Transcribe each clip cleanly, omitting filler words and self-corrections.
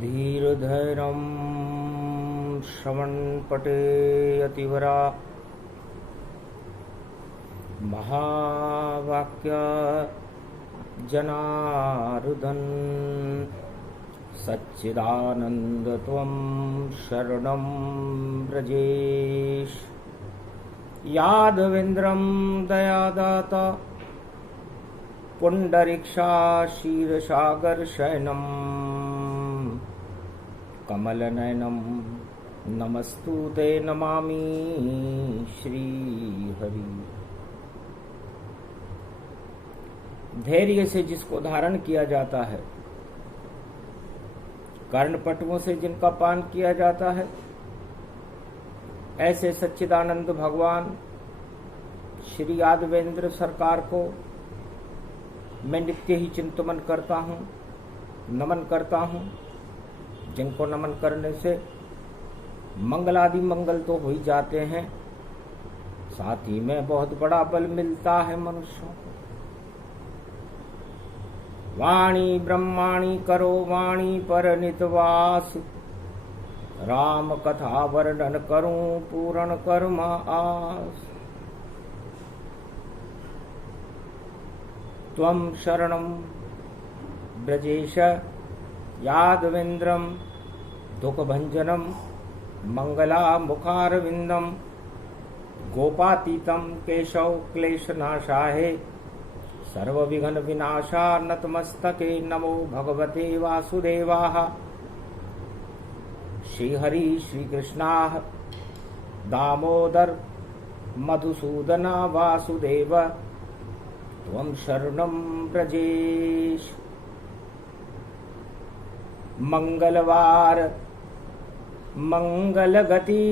धीर्धैर्यं श्रवणपटे अतिवरा महावाक्य जनार्दन सच्चिदानंद त्वं शरणं व्रजेश यादवेन्द्रं दयादाता पुंडरीक्षा क्षीरसागर शयनम कमलनयनम नमस्तुते नमामि श्री हरि। धैर्य से जिसको धारण किया जाता है, कर्णपटुओं से जिनका पान किया जाता है, ऐसे सच्चिदानंद भगवान श्री यादवेंद्र सरकार को मैं नित्य ही चिंतन करता हूँ, नमन करता हूँ, जिनको नमन करने से मंगलादि मंगल तो हो ही जाते हैं, साथ ही में बहुत बड़ा बल मिलता है मनुष्यों को। वाणी ब्रह्माणी करो वाणी पर नितवास, राम कथा वर्णन करूं पूर्ण कर्म आस। त्वं शरणं ब्रजेश यादवेन्द्रं दुःखभञ्जनं मङ्गलामुखारविन्दं गोपातीतं केशव क्लेशनाशाय सर्वविघ्न विनाशा नतमस्तके नमो भगवते वासुदेवाः। श्रीहरि श्रीकृष्णाः दामोदर मधुसूदना वासुदेव त्वं शरणं व्रजेश। मंगलवार मंगल गति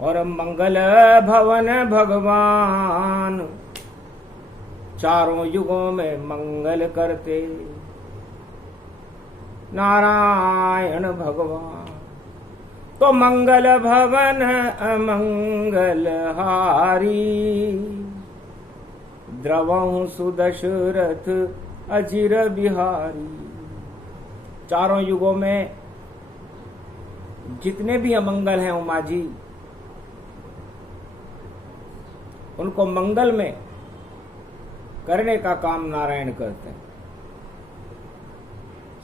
और मंगल भवन भगवान, चारों युगों में मंगल करते नारायण भगवान। तो मंगल भवन अमंगल हारी, द्रवहु सुदशरथ अजिर बिहारी। चारों युगों में जितने भी अमंगल हैं उमा जी, उनको मंगल में करने का काम नारायण करते हैं।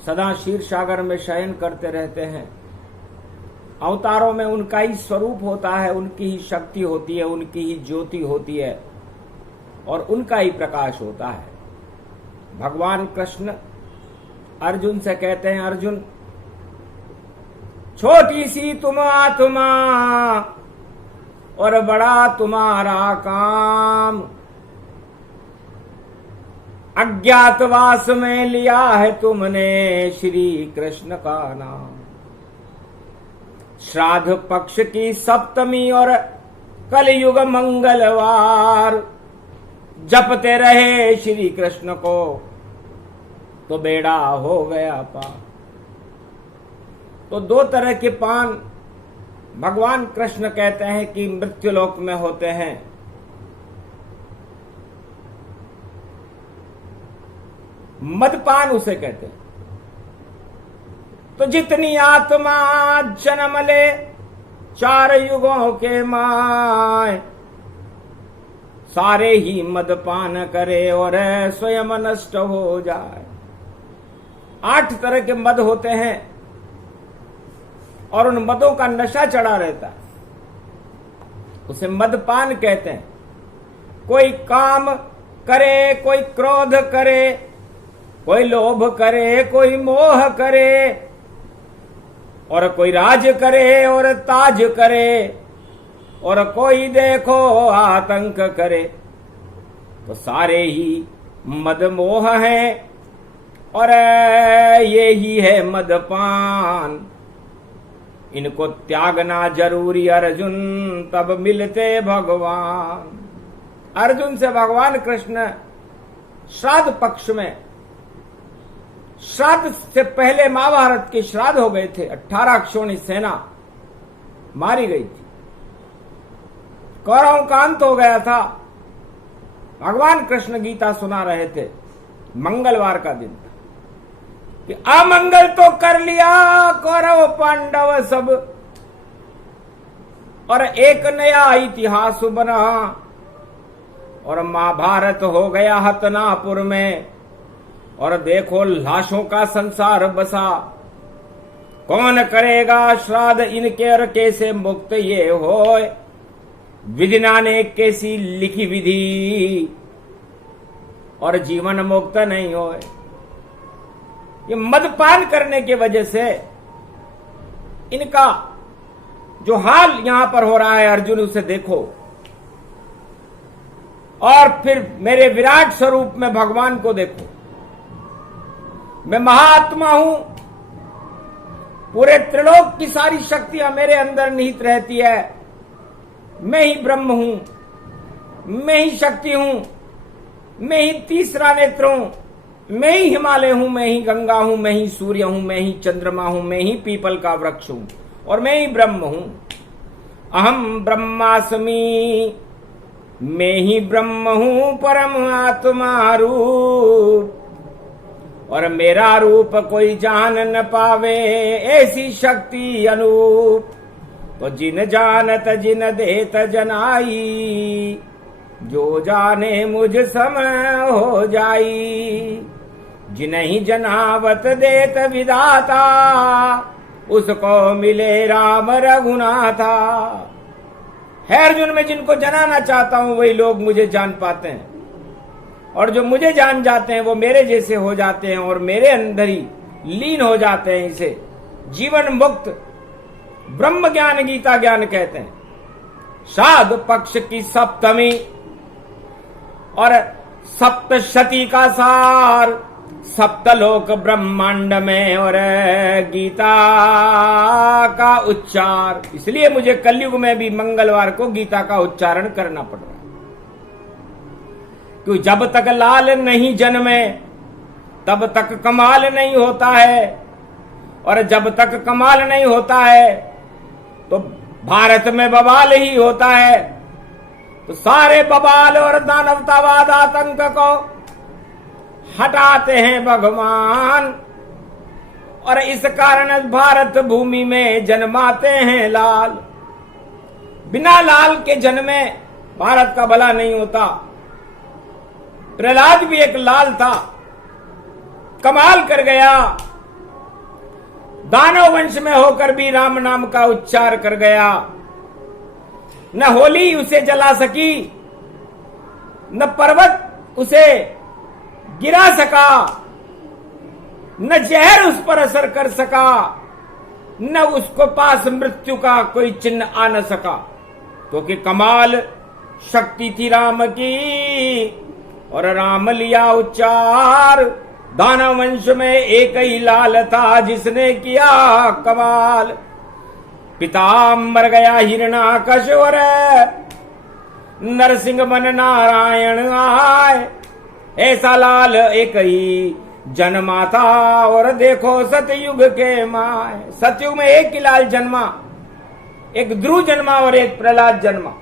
सदा क्षीर सागर में शयन करते रहते हैं। अवतारों में उनका ही स्वरूप होता है, उनकी ही शक्ति होती है, उनकी ही ज्योति होती है और उनका ही प्रकाश होता है। भगवान कृष्ण अर्जुन से कहते हैं, अर्जुन छोटी सी तुम आत्मा और बड़ा तुम्हारा काम, अज्ञातवास में लिया है तुमने श्री कृष्ण का नाम। श्राद्ध पक्ष की सप्तमी और कलयुग मंगलवार जपते रहे श्री कृष्ण को तो बेड़ा हो गया पार। तो दो तरह के पान भगवान कृष्ण कहते हैं कि मृत्युलोक में होते हैं। मदपान उसे कहते हैं। तो जितनी आत्मा जन्म ले चार युगों के माय, सारे ही मदपान करे और स्वयं नष्ट हो जाए। 8 तरह के मद होते हैं और उन मदों का नशा चढ़ा रहता है, उसे मदपान कहते हैं। कोई काम करे, कोई क्रोध करे, कोई लोभ करे, कोई मोह करे, और कोई राज करे और ताज करे, और कोई देखो आतंक करे। तो सारे ही मद मोह हैं और ये ही है मदपान। इनको त्यागना जरूरी अर्जुन, तब मिलते भगवान। अर्जुन से भगवान कृष्ण श्राद्ध पक्ष में, श्राद्ध से पहले महाभारत के श्राद्ध हो गए थे। 18 अक्षौणी सेना मारी गई थी, कौरवों का अंत हो गया था। भगवान कृष्ण गीता सुना रहे थे, मंगलवार का दिन था। कि अमंगल तो कर लिया कौरव पांडव सब, और एक नया इतिहास बना, और महाभारत हो गया हतनापुर में, और देखो लाशों का संसार बसा। कौन करेगा श्राद्ध इनके, और कैसे मुक्त ये होए, विधिना ने कैसी लिखी विधि, और जीवन मुक्त नहीं होए। ये मदपान करने के वजह से इनका जो हाल यहां पर हो रहा है, अर्जुन उसे देखो। और फिर मेरे विराट स्वरूप में भगवान को देखो। मैं महात्मा हूं, पूरे त्रिलोक की सारी शक्तियां मेरे अंदर निहित रहती है। मैं ही ब्रह्म हूं, मैं ही शक्ति हूं, मैं ही तीसरा नेत्र हूं, मैं ही हिमालय हूं, मैं ही गंगा हूं, मैं ही सूर्य हूं, मैं ही चंद्रमा हूं, मैं ही पीपल का वृक्ष हूं, और मैं ही ब्रह्म हूं। अहम ब्रह्मास्मि, मैं ही ब्रह्म हूं परम आत्मा रूप, और मेरा रूप कोई जान न पावे, ऐसी शक्ति अनूप। तो जिन जानत जिन देत जनाई, जो जाने मुझ सम हो जाई। जिन्हीं जनावत देत विधाता, उसको मिले राम रघुनाथा। है अर्जुन, मैं जिनको जनाना चाहता हूं वही लोग मुझे जान पाते हैं, और जो मुझे जान जाते हैं वो मेरे जैसे हो जाते हैं, और मेरे अंदर ही लीन हो जाते हैं। इसे जीवन मुक्त ब्रह्म ज्ञान गीता ज्ञान कहते हैं। श्राद्ध पक्ष की सप्तमी और सप्तशती का सार, सप्तलोक ब्रह्मांड में, और गीता का उच्चार। इसलिए मुझे कलयुग में भी मंगलवार को गीता का उच्चारण करना पड़ रहा है, क्योंकि जब तक लाल नहीं जन्मे तब तक कमाल नहीं होता है, और जब तक कमाल नहीं होता है तो भारत में बवाल ही होता है। तो सारे बवाल और दानवतावाद आतंक को हटाते हैं भगवान, और इस कारण भारत भूमि में जन्माते हैं लाल। बिना लाल के जन्मे भारत का भला नहीं होता। प्रहलाद भी एक लाल था, कमाल कर गया। दानव वंश में होकर भी राम नाम का उच्चार कर गया। न होली उसे जला सकी, न पर्वत उसे गिरा सका, न जहर उस पर असर कर सका, न उसको पास मृत्यु का कोई चिन्ह आ न सका, क्योंकि कमाल शक्ति थी राम की, और राम लिया उच्चार। दानव वंश में एक ही लाल था जिसने किया कमाल। पिता मर गया हिरण्याकश, और नरसिंह बन नारायण आए। ऐसा लाल एक ही जन्मा था, और देखो सतयुग के माय। सतयुग में एक ही लाल जन्मा, एक ध्रुव जन्मा और एक प्रहलाद जन्मा।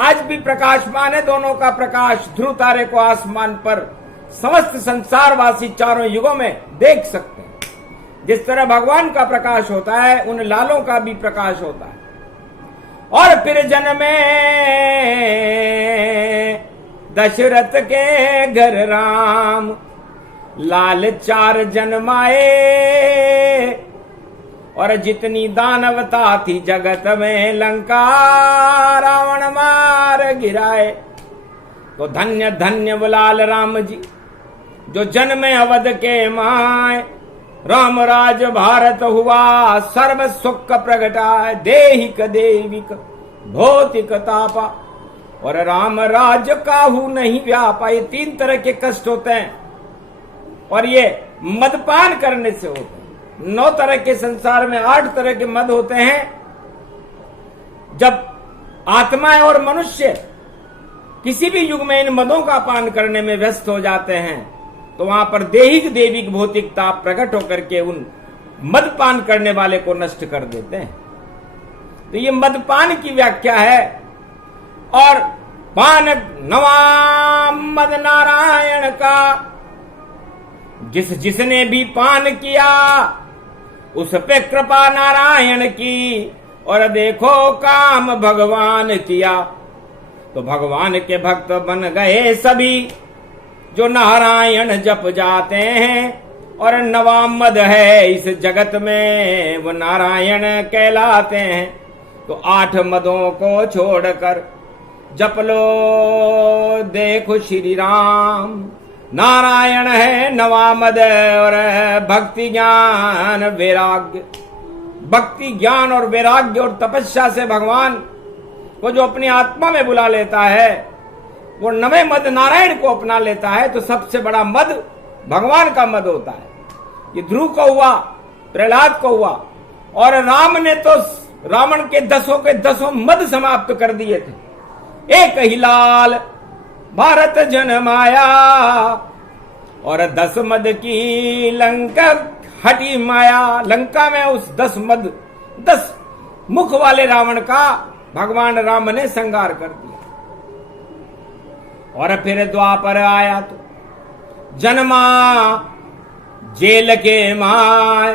आज भी प्रकाशमान है दोनों का प्रकाश। ध्रुव तारे को आसमान पर समस्त संसारवासी चारों युगों में देख सकते हैं। जिस तरह भगवान का प्रकाश होता है, उन लालों का भी प्रकाश होता है। और फिर जन्मे दशरथ के घर राम, लाल चार जन्माए, और जितनी दानवता थी जगत में लंका रावण मार गिराए। तो धन्य धन्य लाल राम जी जो जन्मे अवध के माय। राम राज भारत हुआ सर्व सुख प्रगटाए, देहिक देविक भौतिक तापा, और राम राज काहू नहीं व्यापा। ये तीन तरह के कष्ट होते हैं, और ये मदपान करने से होते हैं। 9 तरह के संसार में 8 तरह के मद होते हैं। जब आत्माएं और मनुष्य किसी भी युग में इन मदों का पान करने में व्यस्त हो जाते हैं, तो वहां पर देहिक देविक भौतिक ताप प्रकट होकर के उन मदपान करने वाले को नष्ट कर देते हैं। तो ये मदपान की व्याख्या है। और पान नवाम मद नारायण का, जिसने भी पान किया उस पे कृपा नारायण की, और देखो काम भगवान किया। तो भगवान के भक्त बन गए सभी जो नारायण जप जाते हैं, और नवा मद है इस जगत में वो नारायण कहलाते हैं। तो 8 मदों को छोड़कर जप लो देखो श्री राम, नारायण है नवा मद और भक्ति ज्ञान वैराग्य। भक्ति ज्ञान और वैराग्य और तपस्या से भगवान को जो अपनी आत्मा में बुला लेता है, वो नवे मद नारायण को अपना लेता है। तो सबसे बड़ा मद भगवान का मद होता है। ये ध्रुव को हुआ, प्रहलाद को हुआ, और राम ने तो रावण के 10 मद समाप्त कर दिए थे। एक ही लाल भारत जन्माया, और 10 मद की लंका हटी माया। लंका में उस 10 मुख वाले रावण का भगवान राम ने संहार कर दिया। और फिर द्वापर आया तो जन्मा जेल के माय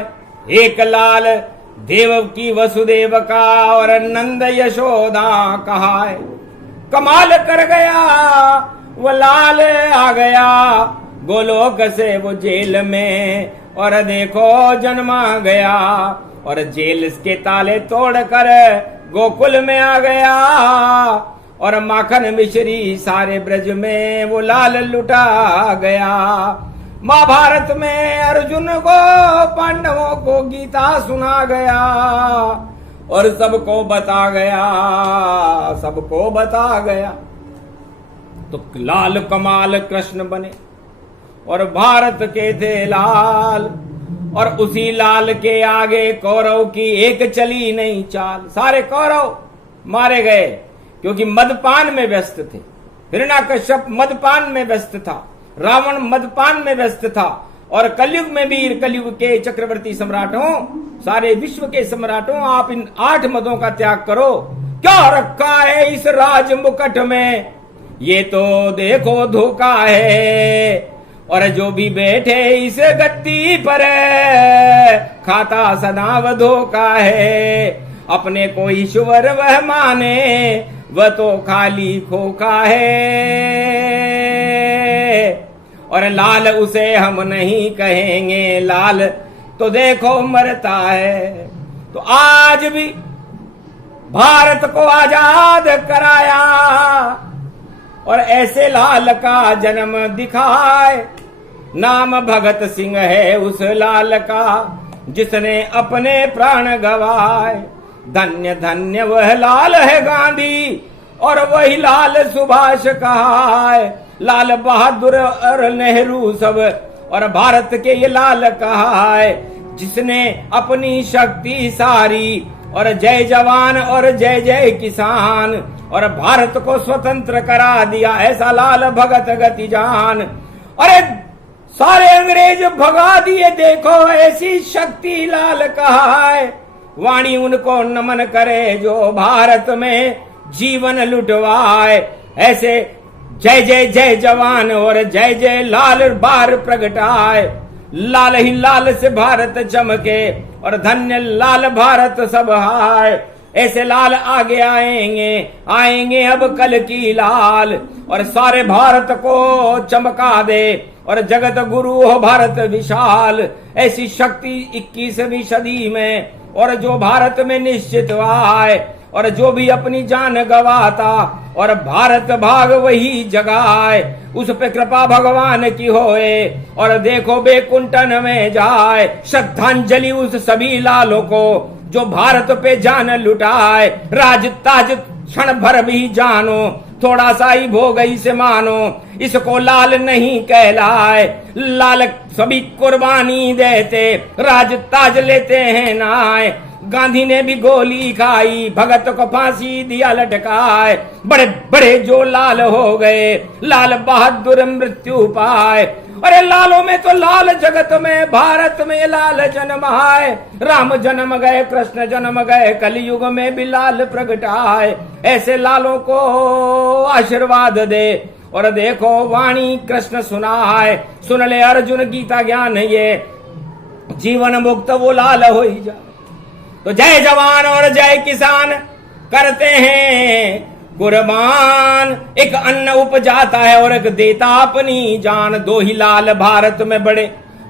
एक लाल देवकी वसुदेव का, और नंद यशोदा कहाय। कमाल कर गया वो लाल आ गया गोलोक से वो जेल में, और देखो जन्मा गया, और जेल के ताले तोड़कर गोकुल में आ गया। और माखन मिश्री सारे ब्रज में वो लाल लुटा गया। महाभारत में अर्जुन को पांडवों को गीता सुना गया, और सबको बता गया। तो लाल कमाल कृष्ण बने और भारत के थे लाल, और उसी लाल के आगे कौरव की एक चली नहीं चाल। सारे कौरव मारे गए क्योंकि मदपान में व्यस्त थे। हिरण्याकश्यप मदपान में व्यस्त था, रावण मदपान में व्यस्त था, और कलयुग में भी कलयुग के चक्रवर्ती सम्राटों, सारे विश्व के सम्राटों, आप इन 8 मदों का त्याग करो। क्या रखा है इस राज मुकुट में, ये तो देखो धोखा है। और जो भी बैठे इस गद्दी पर खाता सदा धोखा है। अपने को ईश्वर वह माने वह तो खाली खोखा है। और लाल उसे हम नहीं कहेंगे, लाल तो देखो मरता है। तो आज भी भारत को आजाद कराया, और ऐसे लाल का जन्म दिखाए। नाम भगत सिंह है उस लाल का जिसने अपने प्राण गवाए। धन्य धन्य वह लाल है गांधी, और वही लाल सुभाष कहाए। लाल बहादुर और नेहरू सब, और भारत के ये लाल कहाए। जिसने अपनी शक्ति सारी, और जय जवान और जय जय किसान, और भारत को स्वतंत्र करा दिया ऐसा लाल भगत गति जान। अरे सारे अंग्रेज भगा दिए देखो ऐसी शक्ति लाल कहाए। वाणी उनको नमन करे जो भारत में जीवन लुटवाए। ऐसे जय जय जय जवान और जय जय लाल बार प्रगटाए। लाल ही लाल से भारत चमके, और धन्य लाल भारत सब हाय। ऐसे लाल आगे आएंगे अब कल की लाल, और सारे भारत को चमका दे, और जगत गुरु हो भारत विशाल। ऐसी शक्ति 21वीं सदी में, और जो भारत में निश्चित आए। और जो भी अपनी जान गवाता, और भारत भाग वही जगाए। उस पे कृपा भगवान की होए, और देखो बेकुंठन में जाए। श्रद्धांजलि उस सभी लालों को जो भारत पे जान लुटाए। राज ताज क्षण भर भी जानो, थोड़ा सा ही भोग इसे मानो। इसको लाल नहीं कहलाए। लाल सभी कुर्बानी देते, राज ताज लेते हैं नाय। गांधी ने भी गोली खाई, भगत को फांसी दिया लटकाए। बड़े बड़े जो लाल हो गए, लाल बहादुर मृत्यु पाए। अरे लालों में तो लाल जगत में, भारत में लाल जन्म आए। राम जन्म गए, कृष्ण जन्म गए, कलयुग में भी लाल प्रगटाए। ऐसे लालों को आशीर्वाद दे, और देखो वाणी कृष्ण सुनाए, सुन ले अर्जुन गीता ज्ञान ये, जीवन मुक्त वो लाल हो ही जाए। तो जय जवान और जय किसान करते हैं कुर्बान, एक अन्न उपजाता है और एक देता अपनी जान, दो ही लाल भारत में बड़े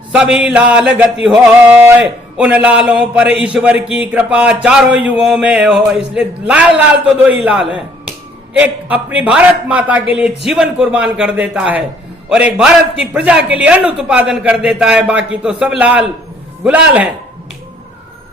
सभी लाल गति होए, उन लालों पर ईश्वर की कृपा चारों युगों में हो। इसलिए लाल लाल तो दो ही लाल हैं, एक अपनी भारत माता के लिए जीवन कुर्बान कर देता है और एक भारत की प्रजा के लिए अन्न उत्पादन कर देता है, बाकी तो सब लाल गुलाल हैं।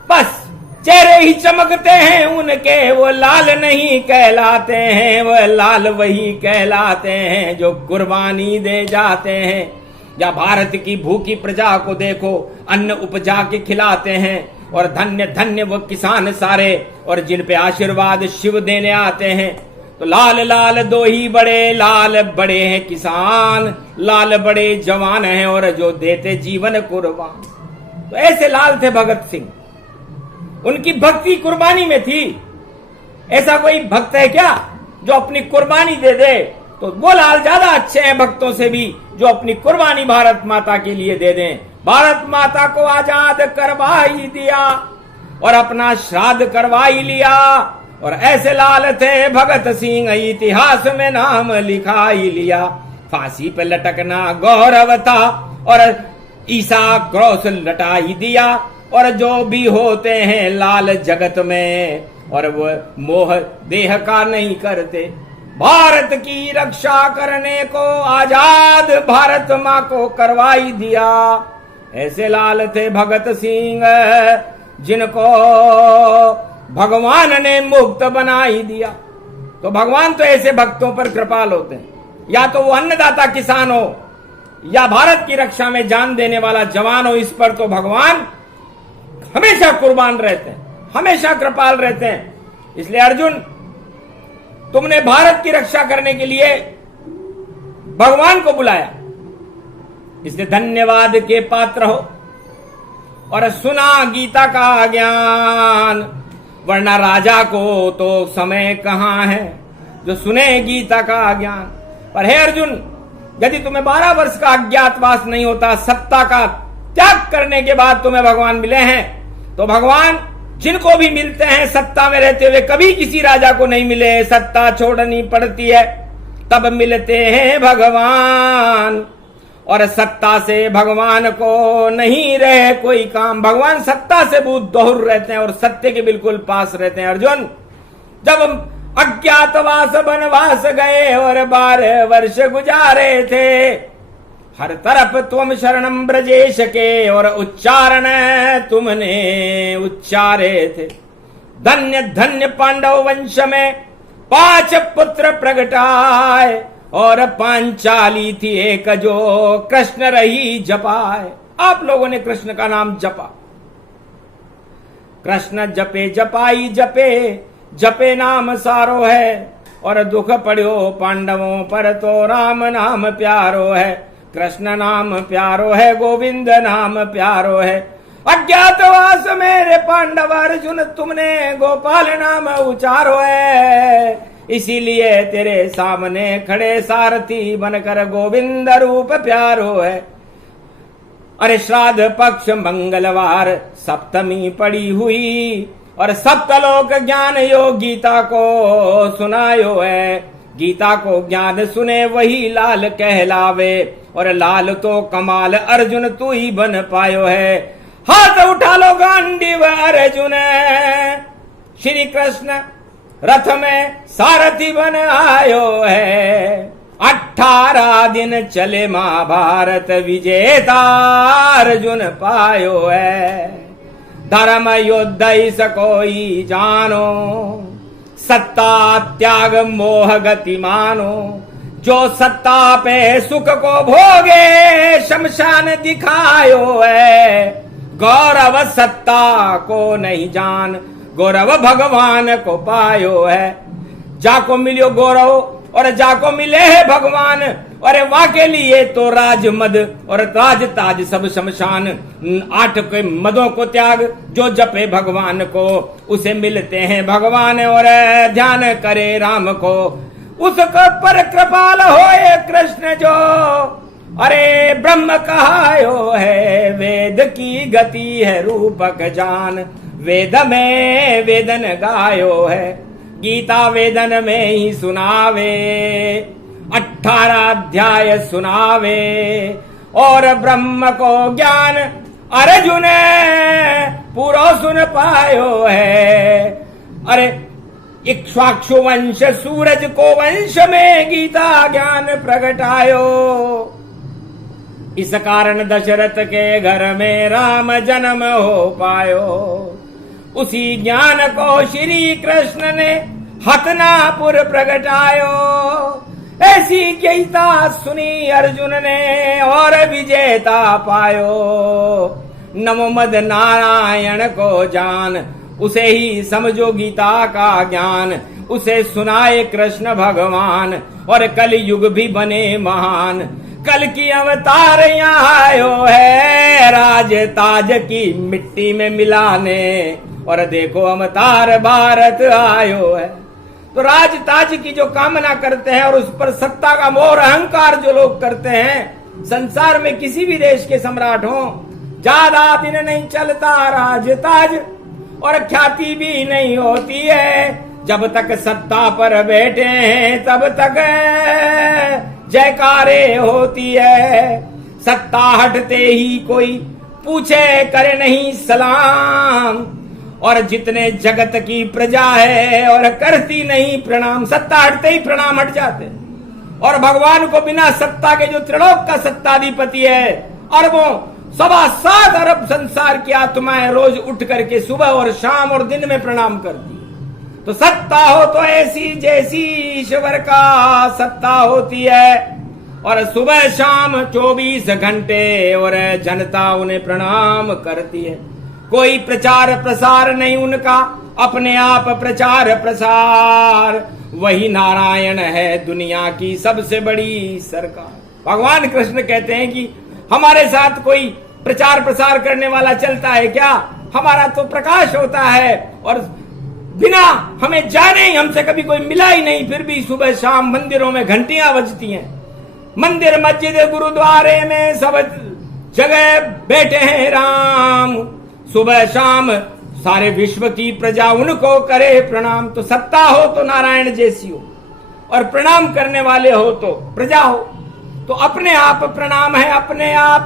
बस चेहरे ही चमकते हैं उनके, वो लाल नहीं कहलाते हैं, वो लाल वही कहलाते हैं जो कुर्बानी दे जाते हैं। या भारत की भूखी प्रजा को देखो, अन्न उपजा के खिलाते हैं, और धन्य धन्य वो किसान सारे, और जिन पे आशीर्वाद शिव देने आते हैं। तो लाल लाल दो ही बड़े, लाल बड़े हैं किसान, लाल बड़े जवान हैं और जो देते जीवन कुर्बान। तो ऐसे लाल थे भगत सिंह, उनकी भक्ति कुर्बानी में थी। ऐसा कोई भक्त है क्या जो अपनी कुर्बानी दे दे? तो वो लाल ज्यादा अच्छे हैं भक्तों से भी जो अपनी कुर्बानी भारत माता के लिए दे दें। भारत माता को आजाद करवा ही दिया और अपना श्राद्ध करवा ही लिया, और ऐसे लाल थे भगत सिंह, इतिहास में नाम लिखा ही लिया। फांसी पे लटकना गौरव था और ईसा क्रॉस लटा ही दिया, और जो भी होते हैं लाल जगत में, और वो मोह देह का नहीं करते। भारत की रक्षा करने को आजाद भारत माँ को करवाई दिया। ऐसे लाल थे भगत सिंह जिनको भगवान ने मुक्त बना ही दिया। तो भगवान तो ऐसे भक्तों पर कृपाल होते हैं, या तो वो अन्नदाता किसान हो या भारत की रक्षा में जान देने वाला जवान हो, इस पर तो भगवान हमेशा कुर्बान रहते हैं, हमेशा कृपाल रहते हैं। इसलिए अर्जुन, तुमने भारत की रक्षा करने के लिए भगवान को बुलाया, इसलिए धन्यवाद के पात्र हो और सुना गीता का ज्ञान, वरना राजा को तो समय कहां है जो सुने गीता का ज्ञान। पर हे अर्जुन, यदि तुम्हें 12 वर्ष का अज्ञातवास नहीं होता, सत्ता का त्याग करने के बाद तुम्हें भगवान मिले हैं, तो भगवान जिनको भी मिलते हैं सत्ता में रहते हुए कभी किसी राजा को नहीं मिले, सत्ता छोड़नी पड़ती है तब मिलते हैं भगवान। और सत्ता से भगवान को नहीं रहे कोई काम, भगवान सत्ता से बहुत दूर रहते हैं और सत्य के बिल्कुल पास रहते हैं। अर्जुन, जब अज्ञातवास वनवास गए और 12 वर्ष गुजारे थे, हर तरफ तुम शरणम ब्रजेश के और उच्चारण तुमने उच्चारे थे। धन्य धन्य पांडव वंश में 5 पुत्र प्रगटाए और पांचाली थी एक जो कृष्ण रही जपाए। आप लोगों ने कृष्ण का नाम जपा, कृष्ण जपे जपाई जपे, जपे नाम सारो है, और दुख पड़ो पांडवों पर तो राम नाम प्यारो है। कृष्ण नाम प्यारो है, गोविंद नाम प्यारो है। अज्ञातवास मेरे पांडव अर्जुन, तुमने गोपाल नाम उचारो है, इसीलिए तेरे सामने खड़े सारथी बनकर गोविंद रूप प्यारो है। अरे श्राद्ध पक्ष मंगलवार सप्तमी पड़ी हुई और सप्तलोक ज्ञान योग गीता को सुनायो है। गीता को ज्ञान सुने वही लाल कहलावे, और लाल तो कमाल अर्जुन तू ही बन पायो है। हाथ उठा लो गांडीव अर्जुन, श्री कृष्ण रथ में सारथी बन आयो है। 18 दिन चले महाभारत, विजेता अर्जुन पायो है। धर्म युद्ध इस कोई जानो, सत्ता त्याग मोह गति मानो। जो सत्ता पे सुख को भोगे, शमशान दिखायो है। गौरव सत्ता को नहीं जान, गौरव भगवान को पायो है। जाको मिलियो गौरव और जाको मिले है भगवान, अरे वाके लिए तो राज मद और ताज ताज सब शमशान। 8 के मदों को त्याग, जो जपे भगवान को उसे मिलते हैं भगवान, और ध्यान करे राम को उसको पर कृपाल होए कृष्ण जो, अरे ब्रह्म कहायो है, वेद की गति है रूपक जान, वेद में वेदन गायो है, गीता वेदन में ही सुनावे, 18 अध्याय सुनावे, और ब्रह्म को ज्ञान अर्जुन पूरा सुन पायो है। अरे इक्ष्वाकु वंश सूरज को वंश में गीता ज्ञान प्रगटायो, इस कारण दशरथ के घर में राम जन्म हो पायो, उसी ज्ञान को श्री कृष्ण ने हतनापुर प्रगटायो, ऐसी गीता सुनी अर्जुन ने और विजेता पायो, नमो मद नारायण को जान, उसे ही समझो गीता का ज्ञान, उसे सुनाए कृष्ण भगवान, और कल युग भी बने महान, कल की अवतार यहाँ आयो है, राज ताज की मिट्टी में मिलाने, और देखो अवतार भारत आयो है। तो राज ताज की जो कामना करते हैं और उस पर सत्ता का मोह अहंकार जो लोग करते हैं, संसार में किसी भी देश के सम्राट हो, ज्यादा दिन नहीं चलता राज ताज, और ख्याति भी नहीं होती है, जब तक सत्ता पर बैठे हैं तब तक जयकारे होती है, सत्ता हटते ही कोई पूछे करे नहीं सलाम, और जितने जगत की प्रजा है और करती नहीं प्रणाम, सत्ता हटते ही प्रणाम हट जाते, और भगवान को बिना सत्ता के जो त्रिलोक का सत्ताधिपति है, अरबों 7.25 अरब संसार की आत्माएं रोज उठ करके सुबह और शाम और दिन में प्रणाम करती, तो सत्ता हो तो ऐसी जैसी ईश्वर का सत्ता होती है, और सुबह शाम 24 घंटे और जनता उन्हें प्रणाम करती है, कोई प्रचार प्रसार नहीं उनका, अपने आप प्रचार प्रसार, वही नारायण है दुनिया की सबसे बड़ी सरकार। भगवान कृष्ण कहते हैं कि हमारे साथ कोई प्रचार प्रसार करने वाला चलता है क्या, हमारा तो प्रकाश होता है, और बिना हमें जाने ही हमसे कभी कोई मिला ही नहीं, फिर भी सुबह शाम मंदिरों में घंटियां बजती हैं, मंदिर मस्जिद गुरुद्वारे में सब जगह बैठे हैं राम, सुबह शाम सारे विश्व की प्रजा उनको करे प्रणाम। तो सत्ता हो तो नारायण जैसी हो, और प्रणाम करने वाले हो तो प्रजा हो, तो अपने आप प्रणाम है, अपने आप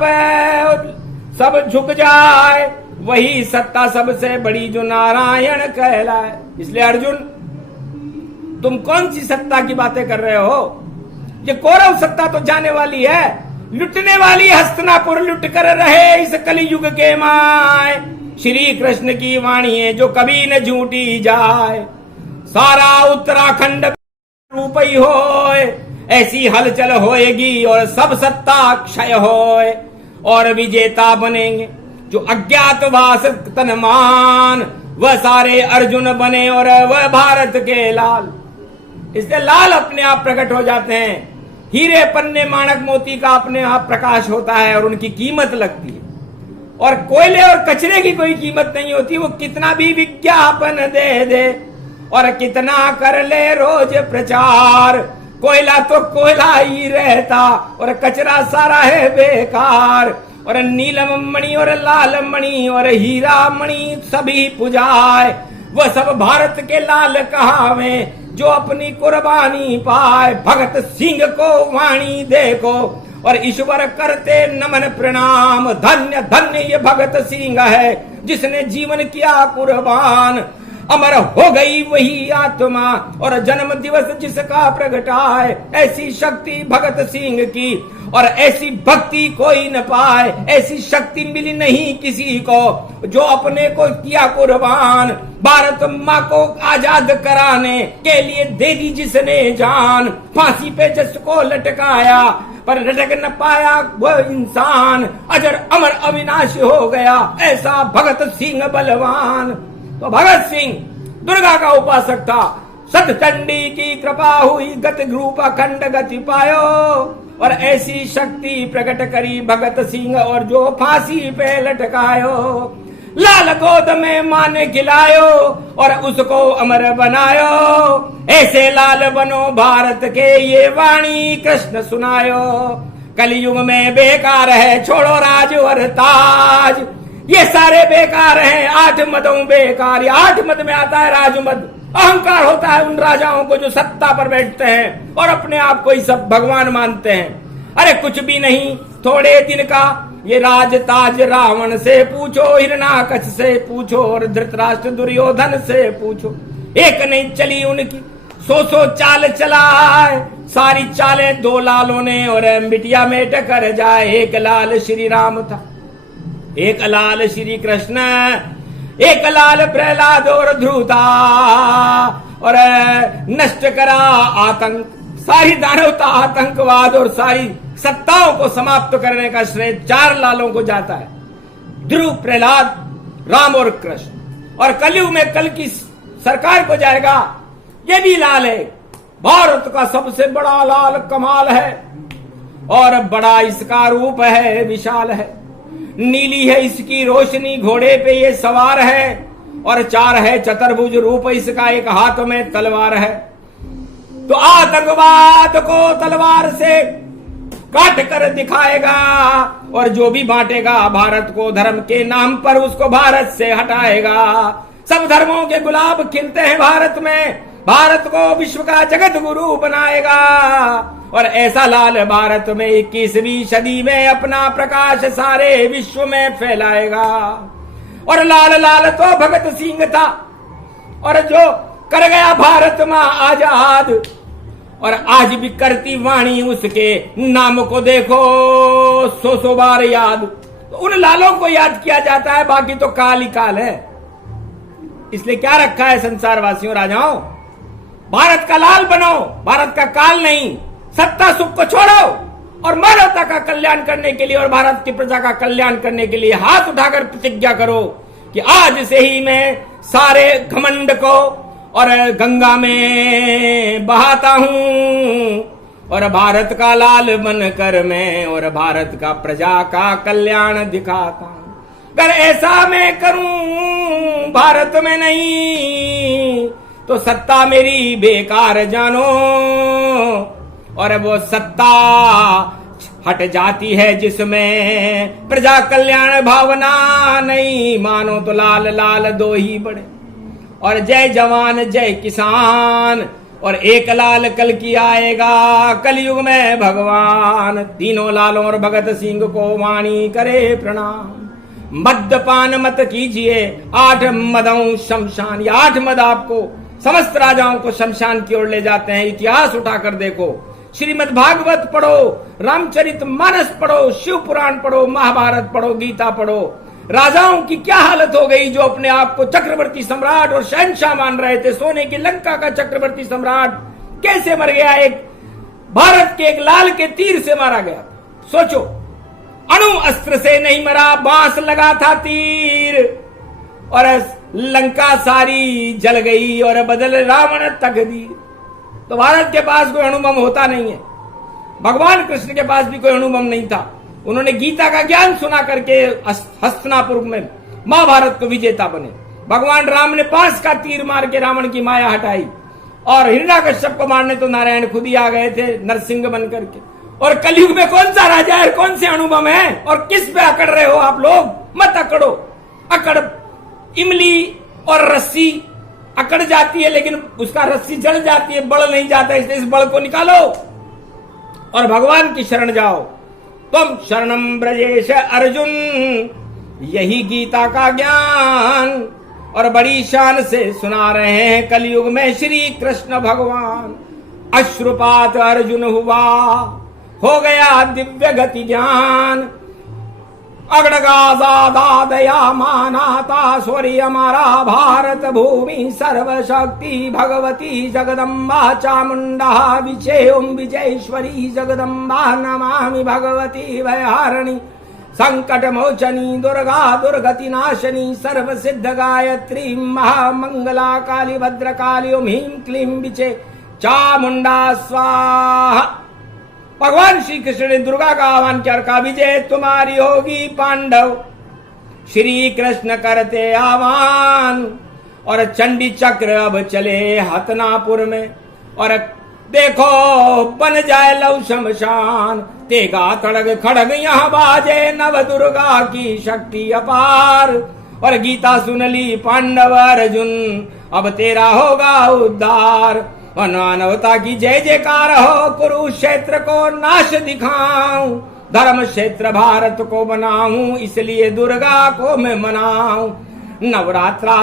सब झुक जाए, वही सत्ता सबसे बड़ी जो नारायण कहलाए। इसलिए अर्जुन, तुम कौन सी सत्ता की बातें कर रहे हो, ये कौरव सत्ता तो जाने वाली है, लुटने वाली हस्तिनापुर लुट कर रहे इस कलयुग के माय, श्री कृष्ण की वाणी है जो कभी न झूठी जाए, सारा उत्तराखंड रूप ही होए, ऐसी हलचल होएगी और सब सत्ता क्षय होए, और विजेता बनेंगे जो अज्ञातवास तनमान, वह सारे अर्जुन बने और वह भारत के लाल। इसलिए लाल अपने आप प्रकट हो जाते हैं, हीरे पन्ने माणक मोती का अपने आप प्रकाश होता है और उनकी कीमत लगती है, और कोयले और कचरे की कोई कीमत नहीं होती, वो कितना भी विज्ञापन दे दे और कितना कर ले रोज प्रचार, कोयला तो कोयला ही रहता और कचरा सारा है बेकार, और नीलम मणि और लाल मणि और हीरा मणि सभी पुजाए, वह सब भारत के लाल कहावे जो अपनी कुर्बानी पाए। भगत सिंह को वाणी देखो और ईश्वर करते नमन प्रणाम, धन्य धन्य ये भगत सिंह है जिसने जीवन किया कुर्बान, अमर हो गई वही आत्मा और जन्म दिवस जिसका प्रगटाए, ऐसी शक्ति भगत सिंह की और ऐसी भक्ति कोई न पाए, ऐसी शक्ति मिली नहीं किसी को जो अपने को किया कुर्बान, भारत माँ को आजाद कराने के लिए दे दी जिसने जान, फांसी पे जिसको लटकाया पर लटक न पाया वह इंसान, अजर अमर अविनाशी हो गया ऐसा भगत सिंह बलवान। तो भगत सिंह दुर्गा का उपासक था, सतचंडी की कृपा हुई गति रूप अखंड गति पायो, और ऐसी शक्ति प्रकट करी भगत सिंह और जो फांसी पे लटकायो, लाल गोद में माँ ने खिलायो और उसको अमर बनायो। ऐसे लाल बनो भारत के ये वाणी कृष्ण सुनायो। कलयुग में बेकार है छोड़ो राज और ताज, ये सारे बेकार हैं। 8 मदों बेकार, ये 8 मद में आता है राजमद। अहंकार होता है उन राजाओं को जो सत्ता पर बैठते हैं और अपने आप को ही सब भगवान मानते हैं। अरे कुछ भी नहीं, थोड़े दिन का ये राज ताज रावण से पूछो, हिरणाकश से पूछो और धृतराष्ट्र दुर्योधन से पूछो। एक नहीं चली उनकी 100 चाल चलाए, सारी चालें 2 लालों ने और मिटिया मेट कर जाए। एक लाल श्री राम था, एक लाल श्री कृष्ण, एक लाल प्रहलाद और ध्रुता, और नष्ट करा आतंक, सारी दानवता आतंकवाद और सारी सत्ताओं को समाप्त करने का श्रेय 4 लालों को जाता है, ध्रुव, प्रहलाद, राम और कृष्ण। और कलयुग में कल की सरकार को जाएगा ये भी लाल है। भारत का सबसे बड़ा लाल कमाल है और बड़ा इसका रूप है, विशाल है। नीली है इसकी रोशनी, घोड़े पे ये सवार है और 4 है चतुर्भुज रूप इसका, एक हाथ में तलवार है। तो आतंकवाद को तलवार से काट कर दिखाएगा और जो भी बांटेगा भारत को धर्म के नाम पर उसको भारत से हटाएगा। सब धर्मों के गुलाब खिलते हैं भारत में, भारत को विश्व का जगत गुरु बनाएगा। और ऐसा लाल भारत में 21वीं सदी में अपना प्रकाश सारे विश्व में फैलाएगा। और लाल लाल तो भगत सिंह था और जो कर गया भारत मां आजाद, और आज भी करती वाणी उसके नाम को देखो 100 बार याद। तो उन लालों को याद किया जाता है, बाकी तो काल ही काल है। इसलिए क्या रखा है संसार वासियों, राजाओं, भारत का लाल बनो, भारत का काल नहीं। सत्ता सुख को छोड़ो और मानवता का कल्याण करने के लिए और भारत की प्रजा का कल्याण करने के लिए हाथ उठाकर प्रतिज्ञा करो कि आज से ही मैं सारे घमंड को और गंगा में बहाता हूं और भारत का लाल बनकर मैं और भारत का प्रजा का कल्याण दिखाता हूं। अगर ऐसा मैं करूं भारत में नहीं तो सत्ता मेरी बेकार जानो, और वो सत्ता हट जाती है जिसमें प्रजा कल्याण भावना नहीं। मानो तो लाल लाल 2 ही बड़े, और जय जवान जय किसान, और एक लाल कल की आएगा कलयुग में भगवान। तीनों लालों और भगत सिंह को वाणी करे प्रणाम। मद्यपान मत कीजिए, 8 मदों शमशान, ये 8 मद आपको समस्त राजाओं को शमशान की ओर ले जाते हैं। इतिहास उठाकर देखो, श्रीमद् भागवत पढ़ो, रामचरित मानस पढ़ो, शिव पुराण पढ़ो, महाभारत पढ़ो, गीता पढ़ो। राजाओं की क्या हालत हो गई जो अपने आप को चक्रवर्ती सम्राट और शहंशाह मान रहे थे। सोने की लंका का चक्रवर्ती सम्राट कैसे मर गया, एक भारत के एक लाल के तीर से मारा गया। सोचो, अणु अस्त्र से नहीं मरा, बांस लगा था तीर, और लंका सारी जल गई और बदल रावण तकदीर। तो भारत के पास कोई अणुबम होता नहीं है, भगवान कृष्ण के पास भी कोई अणुबम नहीं था। उन्होंने गीता का ज्ञान सुना करके हस्तिनापुर में महाभारत को विजेता बने। भगवान राम ने 5 का तीर मार के रावण की माया हटाई, और हिरण्याकश्यप को मारने तो नारायण खुद ही आ गए थे नरसिंह बन करके। और कलयुग में कौन सा राजा है, कौन से अणुबम है, और किस पे अकड़ रहे हो आप लोग? मत अकड़ो। अकड़ इमली और रस्सी अकड़ जाती है लेकिन उसका रस्सी जल जाती है, बल नहीं जाता, इसलिए इस बल को निकालो और भगवान की शरण जाओ। तुम शरणम ब्रजेश अर्जुन, यही गीता का ज्ञान और बड़ी शान से सुना रहे हैं कलयुग में श्री कृष्ण भगवान। अश्रुपात अर्जुन हुआ, हो गया दिव्य गति ज्ञान। अग्रगादया मानाता स्वर्य हमारा भारत भूमि, सर्वशक्ति भगवती जगदम्बा चामुंडा विजयम विजयेश्वरी जगदम्बा नमामि भगवती वैहारणी, संकट मोचनी दुर्गा दुर्गति नाशनी, सर्व सिद्ध गायत्री महामंगला काली भद्रकाली ओम ह्रीं क्लीं विचे चामुंडा स्वाहा। भगवान श्री कृष्ण ने दुर्गा का आह्वान किया, विजय तुम्हारी होगी पांडव, श्री कृष्ण करते आह्वान। और चंडी चक्र अब चले हतनापुर में, और देखो बन जाए लव शमशान। तेगा खड़ग खड़ग यहाँ बाजे, नव दुर्गा की शक्ति अपार। और गीता सुन ली पांडव अर्जुन, अब तेरा होगा उद्धार। और मानवता की जय जयकार हो, कुरुक्षेत्र को नाश दिखाऊं। धर्म क्षेत्र भारत को बनाऊं, इसलिए दुर्गा को मैं मनाऊं। नवरात्रा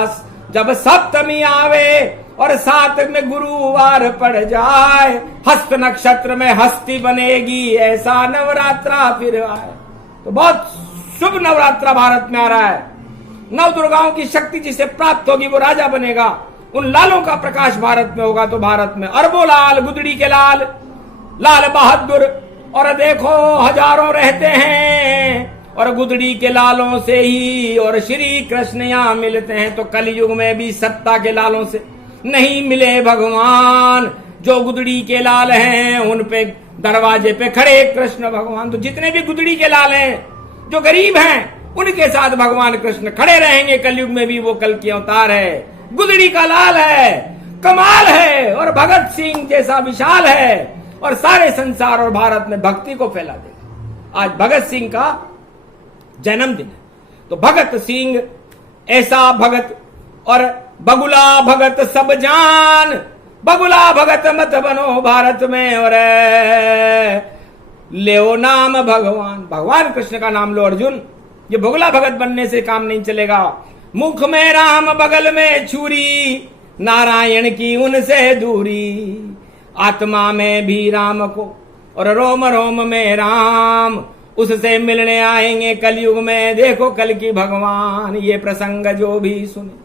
जब सप्तमी आवे और 7 में गुरुवार पड़ जाए, हस्त नक्षत्र में हस्ती बनेगी, ऐसा नवरात्रा फिर आए। तो बहुत शुभ नवरात्रा भारत में आ रहा है। नव दुर्गाओं की शक्ति जिसे प्राप्त होगी वो राजा बनेगा। उन लालों का प्रकाश भारत में होगा तो भारत में अरबों लाल, गुदड़ी के लाल, लाल बहादुर, और देखो हजारों रहते हैं। और गुदड़ी के लालों से ही और श्री कृष्ण यहाँ मिलते हैं। तो कलयुग में भी सत्ता के लालों से नहीं मिले भगवान। जो गुदड़ी के लाल हैं उन पे दरवाजे पे खड़े कृष्ण भगवान। तो जितने भी गुदड़ी के लाल हैं, जो गरीब हैं, उनके साथ भगवान कृष्ण खड़े रहेंगे। कलयुग में भी वो कल की अवतार है, गुदड़ी का लाल है, कमाल है, और भगत सिंह जैसा विशाल है, और सारे संसार और भारत में भक्ति को फैला देगा। आज भगत सिंह का जन्मदिन है। तो भगत सिंह ऐसा भगत, और बगुला भगत सब जान। बगुला भगत मत बनो भारत में, और ले नाम भगवान। भगवान कृष्ण का नाम लो अर्जुन। ये बगुला भगत बनने से काम नहीं चलेगा। मुख में राम बगल में छुरी, नारायण की उनसे दूरी। आत्मा में भी राम को और रोम रोम में राम, उससे मिलने आएंगे कलयुग में। देखो कल की भगवान, ये प्रसंग जो भी सुने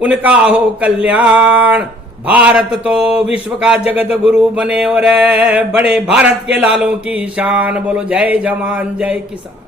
उनका हो कल्याण। भारत तो विश्व का जगत गुरु बने, और बड़े भारत के लालों की शान। बोलो जय जवान जय किसान।